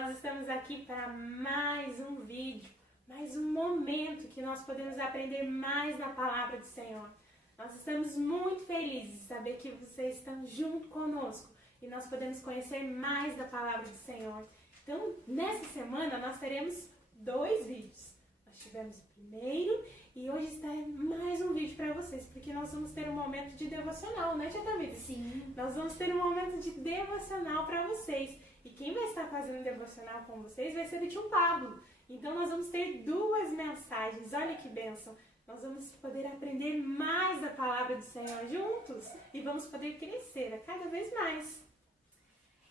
nós estamos aqui para mais um vídeo, mais um momento que nós podemos aprender mais da palavra do Senhor. Nós estamos muito felizes de saber que vocês estão junto conosco e nós podemos conhecer mais da palavra do Senhor. Então, nessa semana nós teremos 2 vídeos. Nós tivemos o primeiro e hoje está mais um vídeo para vocês, porque nós vamos ter um momento de devocional, né, Tia Tamires? Sim. Nós vamos ter um momento de devocional para vocês. E quem vai estar fazendo devocional com vocês vai ser o tio Pablo. Então nós vamos ter 2 mensagens. Olha que bênção! Nós vamos poder aprender mais da palavra do Senhor juntos e vamos poder crescer a cada vez mais.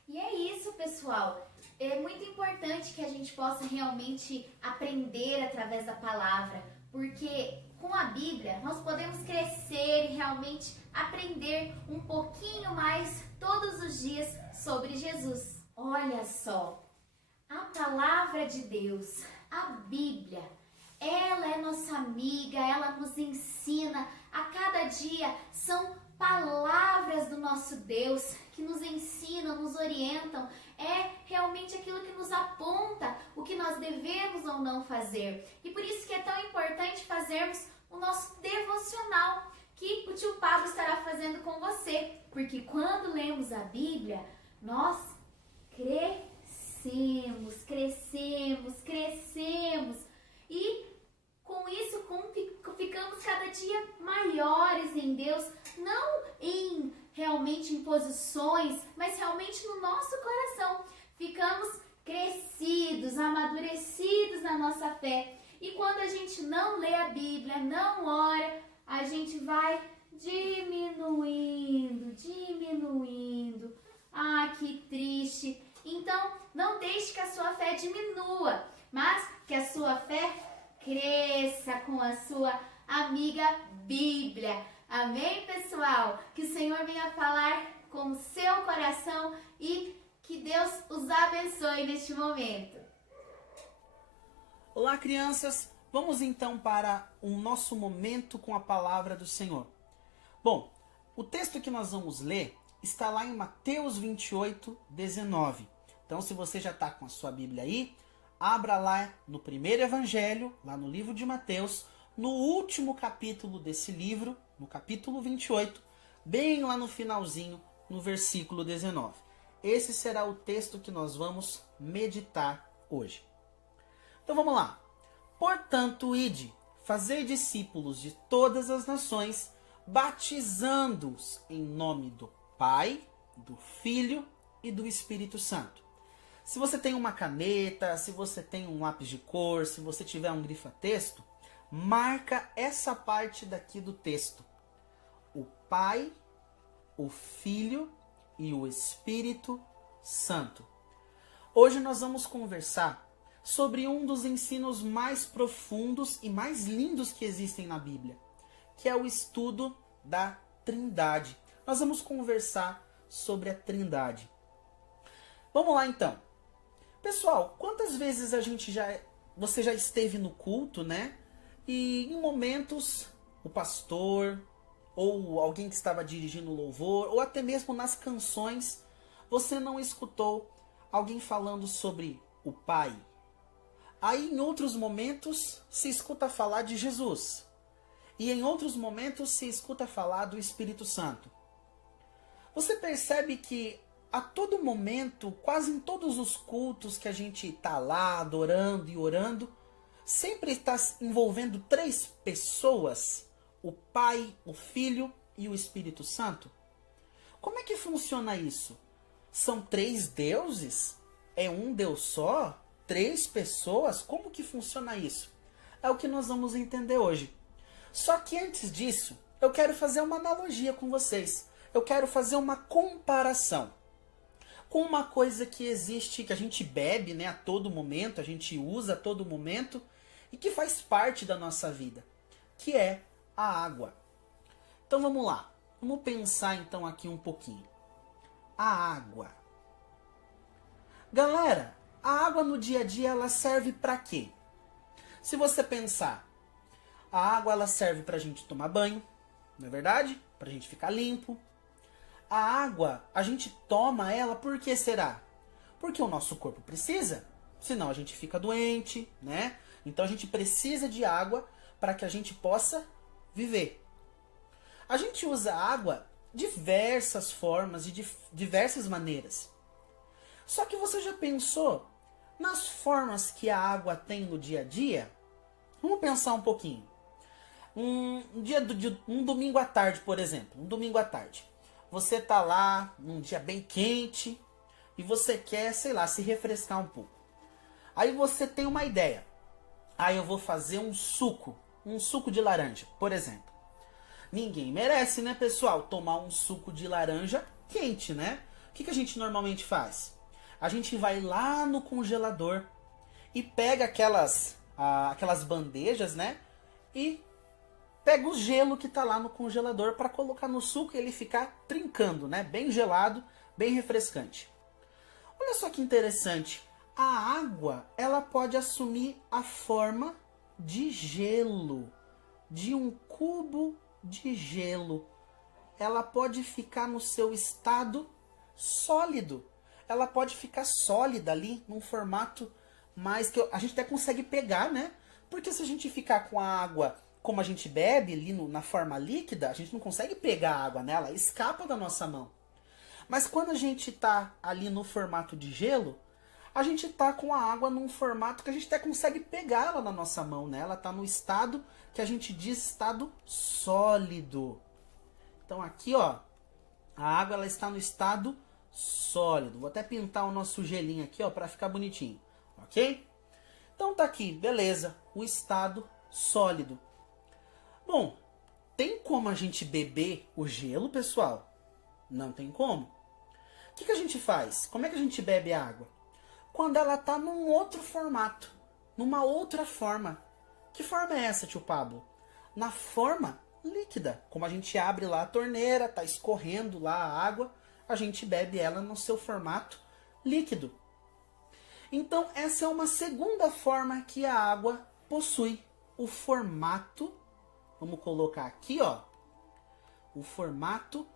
E é isso, pessoal. É muito importante que a gente possa realmente aprender através da palavra, porque com a Bíblia nós podemos crescer e realmente aprender um pouquinho mais todos os dias sobre Jesus. Olha só, a palavra de Deus, a Bíblia, ela é nossa amiga, ela nos ensina a cada dia. São palavras do nosso Deus que nos ensinam, nos orientam. É realmente aquilo que nos aponta o que nós devemos ou não fazer. E por isso que é tão importante fazermos o nosso devocional, que o tio Pablo estará fazendo com você. Porque quando lemos a Bíblia, nós crescemos. E com isso ficamos cada dia maiores em Deus, não realmente em posições, mas realmente no nosso coração. Ficamos crescidos, amadurecidos na nossa fé. E quando a gente não lê a Bíblia, não ora, a gente vai diminuindo. Ah, que triste. Então, não deixe que a sua fé diminua, mas que a sua fé cresça com a sua amiga Bíblia. Amém, pessoal? Que o Senhor venha falar com o seu coração e que Deus os abençoe neste momento. Olá, crianças! Vamos então para o nosso momento com a palavra do Senhor. Bom, o texto que nós vamos ler está lá em Mateus 28, 19. Então, se você já está com a sua Bíblia aí, abra lá no primeiro evangelho, lá no livro de Mateus, no último capítulo desse livro, no capítulo 28, bem lá no finalzinho, no versículo 19. Esse será o texto que nós vamos meditar hoje. Então vamos lá. Portanto, ide, fazei discípulos de todas as nações, batizando-os em nome do Pai, do Filho e do Espírito Santo. Se você tem uma caneta, se você tem um lápis de cor, se você tiver um grifa-texto, marca essa parte daqui do texto. O Pai, o Filho e o Espírito Santo. Hoje nós vamos conversar sobre um dos ensinos mais profundos e mais lindos que existem na Bíblia, que é o estudo da Trindade. Nós vamos conversar sobre a Trindade. Vamos lá então. Pessoal, quantas vezes você já esteve no culto, né? E em momentos o pastor ou alguém que estava dirigindo o louvor, ou até mesmo nas canções, você não escutou alguém falando sobre o Pai. Aí em outros momentos se escuta falar de Jesus. E em outros momentos se escuta falar do Espírito Santo. Você percebe que a todo momento, quase em todos os cultos que a gente está lá adorando e orando, sempre está envolvendo 3 pessoas, o Pai, o Filho e o Espírito Santo. Como é que funciona isso? São 3 deuses? É um Deus só? 3 pessoas? Como que funciona isso? É o que nós vamos entender hoje. Só que antes disso, eu quero fazer uma analogia com vocês. Eu quero fazer uma comparação com uma coisa que existe, que a gente bebe, né, a todo momento, a gente usa a todo momento e que faz parte da nossa vida, que é a água. Então vamos lá, vamos pensar então aqui um pouquinho. A água. Galera, a água no dia a dia ela serve para quê? Se você pensar, a água ela serve para a gente tomar banho, não é verdade? Para a gente ficar limpo. A água, a gente toma ela por que será? Porque o nosso corpo precisa, senão a gente fica doente, né? Então a gente precisa de água para que a gente possa viver. A gente usa água de diversas formas e de diversas maneiras. Só que você já pensou nas formas que a água tem no dia a dia? Vamos pensar um pouquinho. Um domingo à tarde, por exemplo. Um domingo à tarde. Você tá lá, num dia bem quente, e você quer, sei lá, se refrescar um pouco. Aí você tem uma ideia. Eu vou fazer um suco de laranja, por exemplo. Ninguém merece, né, pessoal, tomar um suco de laranja quente, né? O que a gente normalmente faz? A gente vai lá no congelador e pega aquelas bandejas, né? E pega o gelo que tá lá no congelador para colocar no suco e ele ficar trincando, né? Bem gelado, bem refrescante. Olha só que interessante. A água, ela pode assumir a forma de gelo, de um cubo de gelo. Ela pode ficar no seu estado sólido. Ela pode ficar sólida ali, num formato mais que a gente até consegue pegar, né? Porque se a gente ficar com a água como a gente bebe ali na forma líquida, a gente não consegue pegar a água, né? Ela escapa da nossa mão. Mas quando a gente tá ali no formato de gelo, a gente tá com a água num formato que a gente até consegue pegar ela na nossa mão, né? Ela tá no estado que a gente diz estado sólido. Então aqui, ó, a água ela está no estado sólido. Vou até pintar o nosso gelinho aqui, ó, para ficar bonitinho, ok? Então tá aqui, beleza, o estado sólido. Bom, tem como a gente beber o gelo, pessoal? Não tem como. O que a gente faz? Como é que a gente bebe a água? Quando ela tá num outro formato, numa outra forma. Que forma é essa, tio Pablo? Na forma líquida. Como a gente abre lá a torneira, tá escorrendo lá a água, a gente bebe ela no seu formato líquido. Então, essa é uma segunda forma que a água possui. O formato, vamos colocar aqui, ó, o formato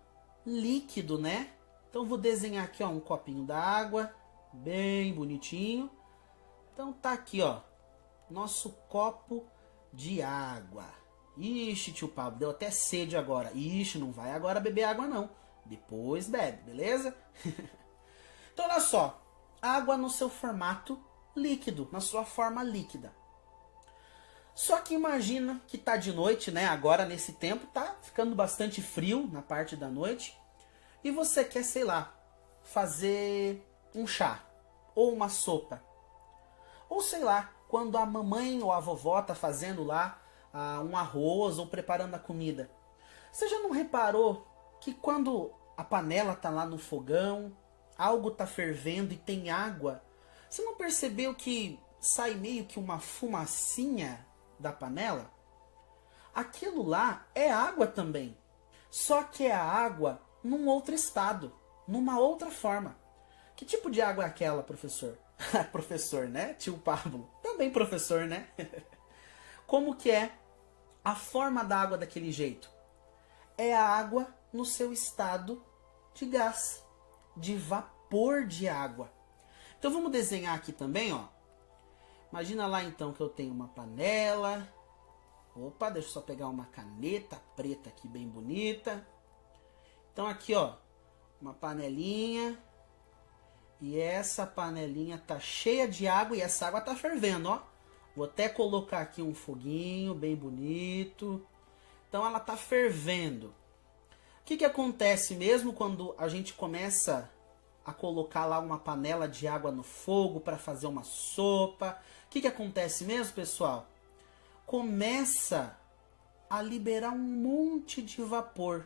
líquido, né? Então, vou desenhar aqui, ó, um copinho d'água, bem bonitinho. Então, tá aqui, ó, nosso copo de água. Ixi, tio Pablo, deu até sede agora. Ixi, não vai agora beber água, não. Depois bebe, beleza? Então, olha só. Água no seu formato líquido, na sua forma líquida. Só que imagina que tá de noite, né? Agora, nesse tempo, tá ficando bastante frio na parte da noite. E você quer, sei lá, fazer um chá ou uma sopa. Ou sei lá, quando a mamãe ou a vovó tá fazendo lá um arroz ou preparando a comida. Você já não reparou que quando a panela tá lá no fogão, algo tá fervendo e tem água, você não percebeu que sai meio que uma fumacinha da panela? Aquilo lá é água também. Só que é a água num outro estado, numa outra forma. Que tipo de água é aquela, professor? Professor, né? Tio Pablo. Também professor, né? Como que é a forma da água daquele jeito? É a água no seu estado de gás, de vapor de água. Então vamos desenhar aqui também, ó. Imagina lá então que eu tenho uma panela. Opa, deixa eu só pegar uma caneta preta aqui bem bonita. Então aqui, ó, uma panelinha. E essa panelinha tá cheia de água e essa água tá fervendo, ó. Vou até colocar aqui um foguinho bem bonito. Então ela tá fervendo. O que acontece mesmo quando a gente começa a colocar lá uma panela de água no fogo para fazer uma sopa? O que acontece mesmo, pessoal? Começa a liberar um monte de vapor,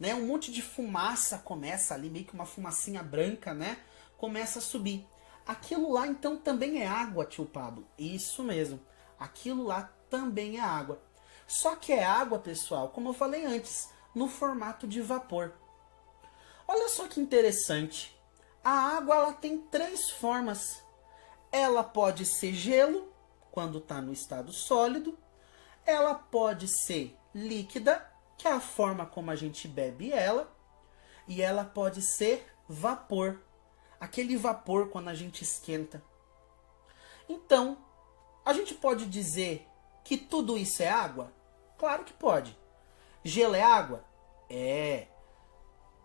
né? Um monte de fumaça começa ali, meio que uma fumacinha branca, né? Começa a subir. Aquilo lá então também é água, tio Pablo. Isso mesmo. Aquilo lá também é água. Só que é água, pessoal, como eu falei antes, no formato de vapor. Olha só que interessante. A água ela tem 3 formas. Ela pode ser gelo, quando está no estado sólido. Ela pode ser líquida, que é a forma como a gente bebe ela. E ela pode ser vapor. aquele vapor quando a gente esquenta. Então, a gente pode dizer que tudo isso é água? Claro que pode. Gelo é água? É.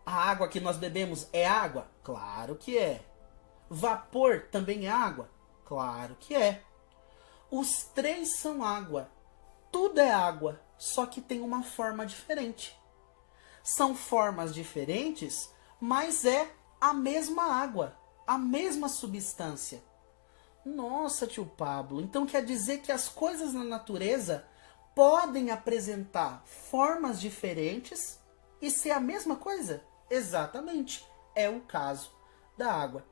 A água que nós bebemos é água? Claro que é. Vapor também é água? Claro que é. Os três são água. Tudo é água, só que tem uma forma diferente. São formas diferentes, mas é a mesma água, a mesma substância. Nossa, tio Pablo, então quer dizer que as coisas na natureza podem apresentar formas diferentes e ser a mesma coisa? Exatamente, é o caso da água.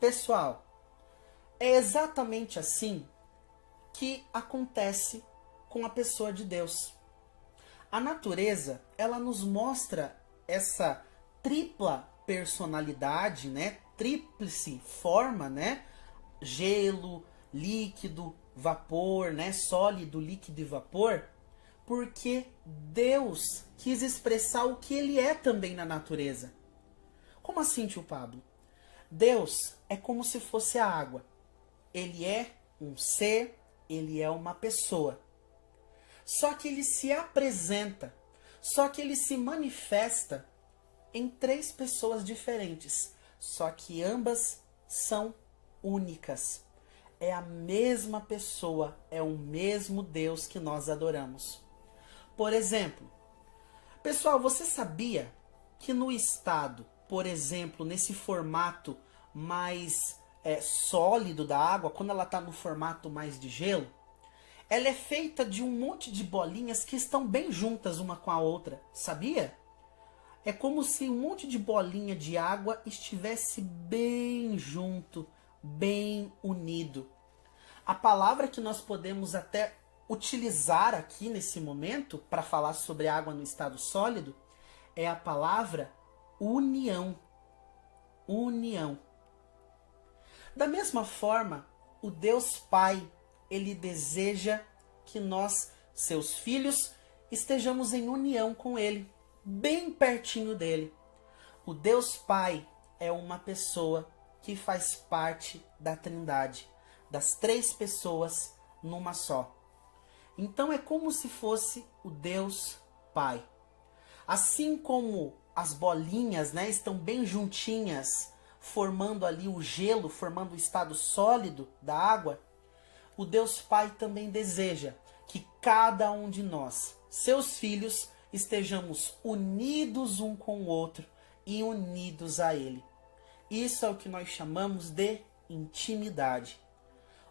Pessoal, é exatamente assim que acontece com a pessoa de Deus. A natureza, ela nos mostra essa tripla personalidade, né? Tríplice forma, né? Gelo, líquido, vapor, né? Sólido, líquido e vapor, porque Deus quis expressar o que ele é também na natureza. Como assim, tio Pablo? Deus é como se fosse a água. Ele é um ser, ele é uma pessoa. Só que ele se apresenta, só que ele se manifesta em três pessoas diferentes. Só que ambas são únicas. É a mesma pessoa, é o mesmo Deus que nós adoramos. Por exemplo, pessoal, você sabia que no estado, por exemplo, nesse formato mais sólido da água, quando ela está no formato mais de gelo, ela é feita de um monte de bolinhas que estão bem juntas uma com a outra, sabia? É como se um monte de bolinha de água estivesse bem junto, bem unido. A palavra que nós podemos até utilizar aqui nesse momento para falar sobre água no estado sólido é a palavra união. União. Da mesma forma, o Deus Pai, ele deseja que nós, seus filhos, estejamos em união com ele, bem pertinho dele. O Deus Pai é uma pessoa que faz parte da Trindade, das três pessoas numa só. Então é como se fosse o Deus Pai. Assim como as bolinhas, né, estão bem juntinhas, formando ali o gelo, formando o estado sólido da água, o Deus Pai também deseja que cada um de nós, seus filhos, estejamos unidos um com o outro e unidos a Ele. Isso é o que nós chamamos de intimidade.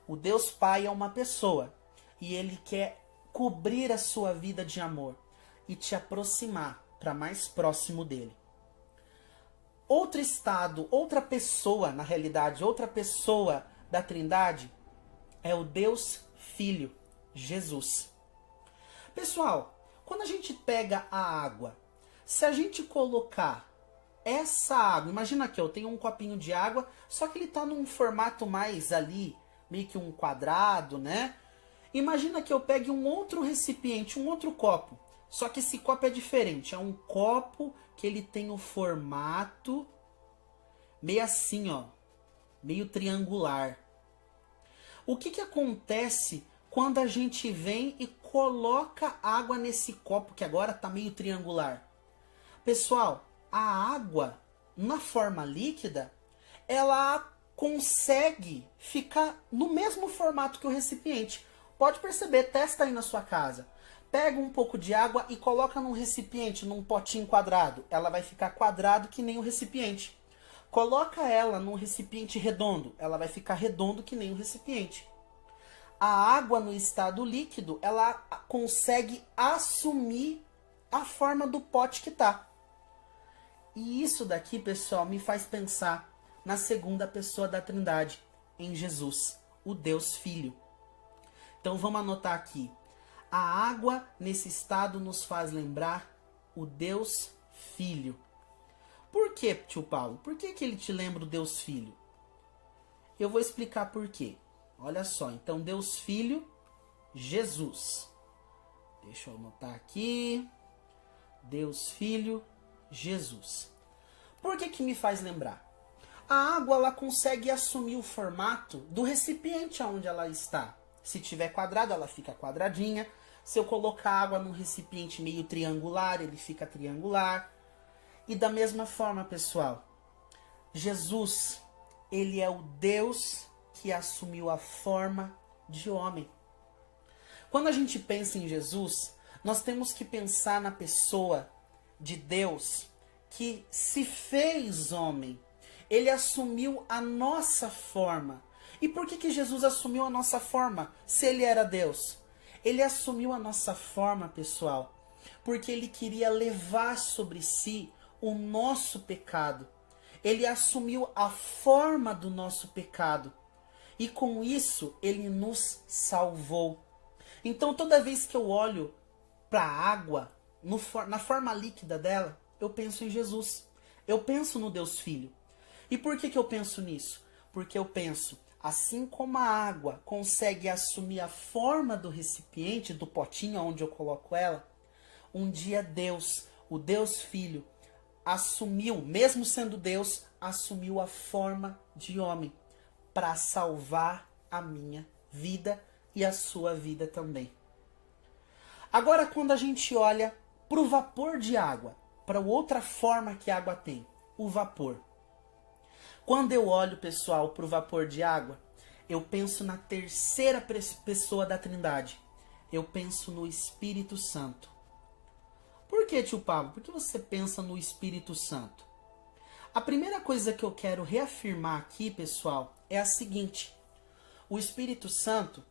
O Deus Pai é uma pessoa e Ele quer cobrir a sua vida de amor e te aproximar para mais próximo dele. Outro estado, outra pessoa, na realidade, outra pessoa da Trindade é o Deus Filho, Jesus. Pessoal, quando a gente pega a água, se a gente colocar essa água, imagina aqui, eu tenho um copinho de água, só que ele está num formato mais ali, meio que um quadrado, né? Imagina que eu pegue um outro recipiente, um outro copo, só que esse copo é diferente, é um copo que ele tem o formato meio assim, ó, meio triangular. O que acontece quando a gente vem e coloca água nesse copo que agora está meio triangular? Pessoal, a água, na forma líquida, ela consegue ficar no mesmo formato que o recipiente. Pode perceber, testa aí na sua casa. Pega um pouco de água e coloca num recipiente, num potinho quadrado. Ela vai ficar quadrado que nem o recipiente. Coloca ela num recipiente redondo. Ela vai ficar redondo que nem o recipiente. A água no estado líquido, ela consegue assumir a forma do pote que tá. E isso daqui, pessoal, me faz pensar na segunda pessoa da Trindade, em Jesus, o Deus Filho. Então vamos anotar aqui. A água nesse estado nos faz lembrar o Deus Filho. Por que, tio Paulo? Por que ele te lembra o Deus Filho? Eu vou explicar por quê. Olha só, então Deus Filho, Jesus. Deixa eu anotar aqui. Deus Filho, Jesus. Por que me faz lembrar? A água ela consegue assumir o formato do recipiente onde ela está. Se tiver quadrado, ela fica quadradinha. Se eu colocar água num recipiente meio triangular, ele fica triangular. E da mesma forma, pessoal, Jesus, ele é o Deus que assumiu a forma de homem. Quando a gente pensa em Jesus, nós temos que pensar na pessoa de Deus que se fez homem. Ele assumiu a nossa forma. E por que Jesus assumiu a nossa forma, se ele era Deus? Ele assumiu a nossa forma, pessoal, porque ele queria levar sobre si o nosso pecado. Ele assumiu a forma do nosso pecado. E com isso, ele nos salvou. Então, toda vez que eu olho para a água, na forma líquida dela, eu penso em Jesus. Eu penso no Deus Filho. E por que eu penso nisso? Porque eu penso, assim como a água consegue assumir a forma do recipiente, do potinho onde eu coloco ela, um dia Deus, o Deus Filho, assumiu, mesmo sendo Deus, assumiu a forma de homem para salvar a minha vida e a sua vida também. Agora, quando a gente olha para o vapor de água, para outra forma que a água tem, o vapor. Quando eu olho, pessoal, para o vapor de água, eu penso na terceira pessoa da Trindade. Eu penso no Espírito Santo. Por que, tio Pablo? Por que você pensa no Espírito Santo? A primeira coisa que eu quero reafirmar aqui, pessoal, é a seguinte. O Espírito Santo,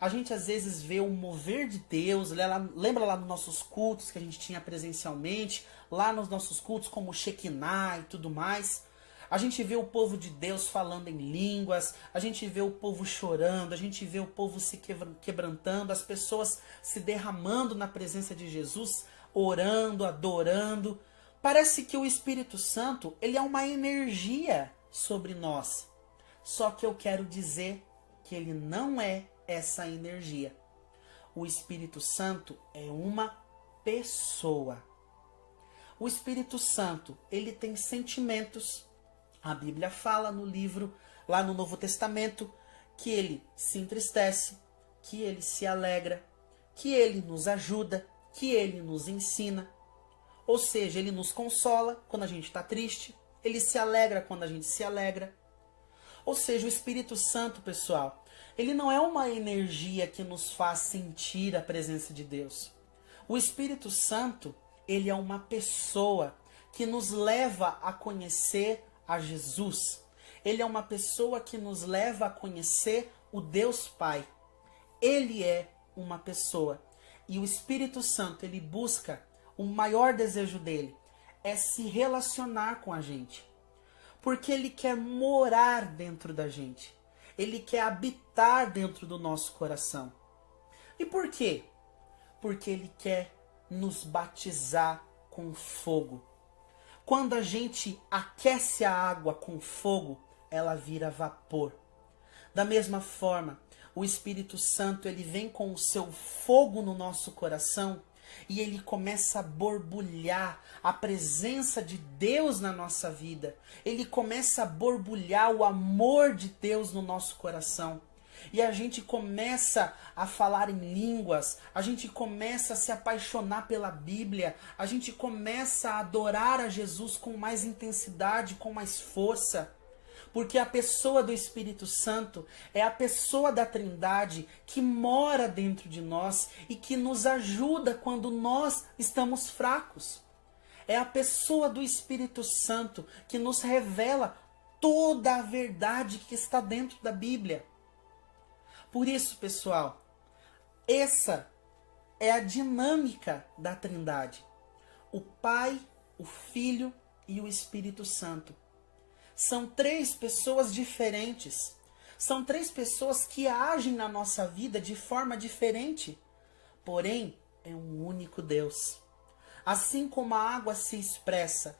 a gente às vezes vê o mover de Deus, lembra lá nos nossos cultos que a gente tinha presencialmente, lá nos nossos cultos como Shekinah e tudo mais. A gente vê o povo de Deus falando em línguas, a gente vê o povo chorando, a gente vê o povo se quebrantando, as pessoas se derramando na presença de Jesus, orando, adorando. Parece que o Espírito Santo, ele é uma energia sobre nós. Só que eu quero dizer que ele não é essa energia. O Espírito Santo é uma pessoa. O Espírito Santo, ele tem sentimentos. A Bíblia fala no livro, lá no Novo Testamento, que ele se entristece, que ele se alegra, que ele nos ajuda, que ele nos ensina. Ou seja, ele nos consola quando a gente está triste, ele se alegra quando a gente se alegra. Ou seja, o Espírito Santo, pessoal, ele não é uma energia que nos faz sentir a presença de Deus. O Espírito Santo, ele é uma pessoa que nos leva a conhecer a Jesus. Ele é uma pessoa que nos leva a conhecer o Deus Pai. Ele é uma pessoa. E o Espírito Santo, ele busca, o maior desejo dele é se relacionar com a gente. Porque ele quer morar dentro da gente. Ele quer habitar dentro do nosso coração. E por quê? Porque ele quer nos batizar com fogo. Quando a gente aquece a água com fogo, ela vira vapor. Da mesma forma, o Espírito Santo, ele vem com o seu fogo no nosso coração e ele começa a borbulhar a presença de Deus na nossa vida. Ele começa a borbulhar o amor de Deus no nosso coração. E a gente começa a falar em línguas, a gente começa a se apaixonar pela Bíblia, a gente começa a adorar a Jesus com mais intensidade, com mais força. Porque a pessoa do Espírito Santo é a pessoa da Trindade que mora dentro de nós e que nos ajuda quando nós estamos fracos. É a pessoa do Espírito Santo que nos revela toda a verdade que está dentro da Bíblia. Por isso, pessoal, essa é a dinâmica da Trindade. O Pai, o Filho e o Espírito Santo. São três pessoas diferentes. São três pessoas que agem na nossa vida de forma diferente. Porém, é um único Deus. Assim como a água se expressa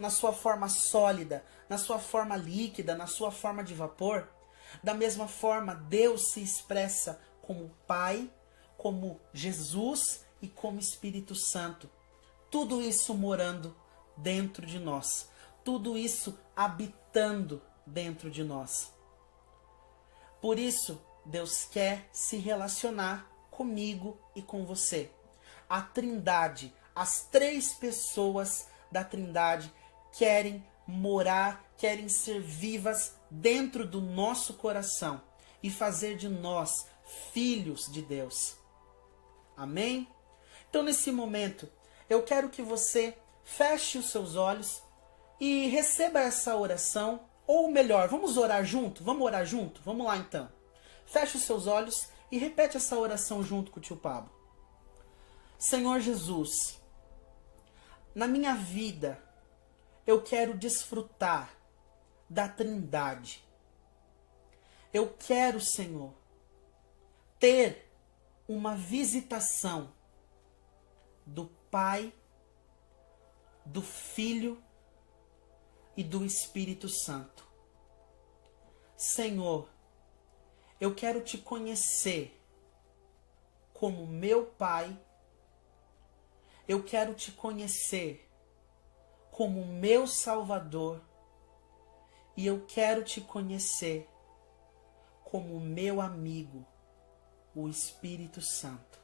na sua forma sólida, na sua forma líquida, na sua forma de vapor, da mesma forma, Deus se expressa como Pai, como Jesus e como Espírito Santo. Tudo isso morando dentro de nós. tudo isso habitando dentro de nós. Por isso, Deus quer se relacionar comigo e com você. A Trindade, as três pessoas da Trindade querem morar, querem ser vivas dentro do nosso coração e fazer de nós filhos de Deus. Amém? Então, nesse momento, eu quero que você feche os seus olhos e receba essa oração, ou melhor, vamos orar junto? Vamos orar junto? Vamos lá então. Feche os seus olhos e repete essa oração junto com o tio Pablo. Senhor Jesus, na minha vida eu quero desfrutar da Trindade. Eu quero, Senhor, ter uma visitação do Pai, do Filho e do Espírito Santo. Senhor, eu quero te conhecer como meu Pai. Eu quero te conhecer como meu Salvador. E eu quero te conhecer como meu amigo, o Espírito Santo.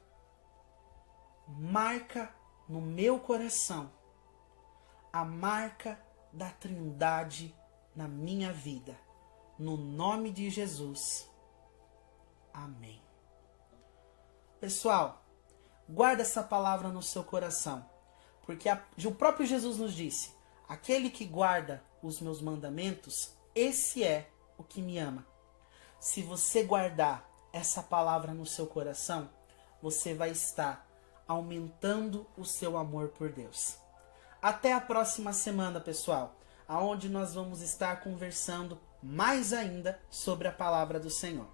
Marca no meu coração a marca da Trindade na minha vida. No nome de Jesus. Amém. Pessoal, guarda essa palavra no seu coração, porque o próprio Jesus nos disse: aquele que guarda os meus mandamentos, esse é o que me ama. Se você guardar essa palavra no seu coração, você vai estar aumentando o seu amor por Deus. Até a próxima semana, pessoal, aonde nós vamos estar conversando mais ainda sobre a palavra do Senhor.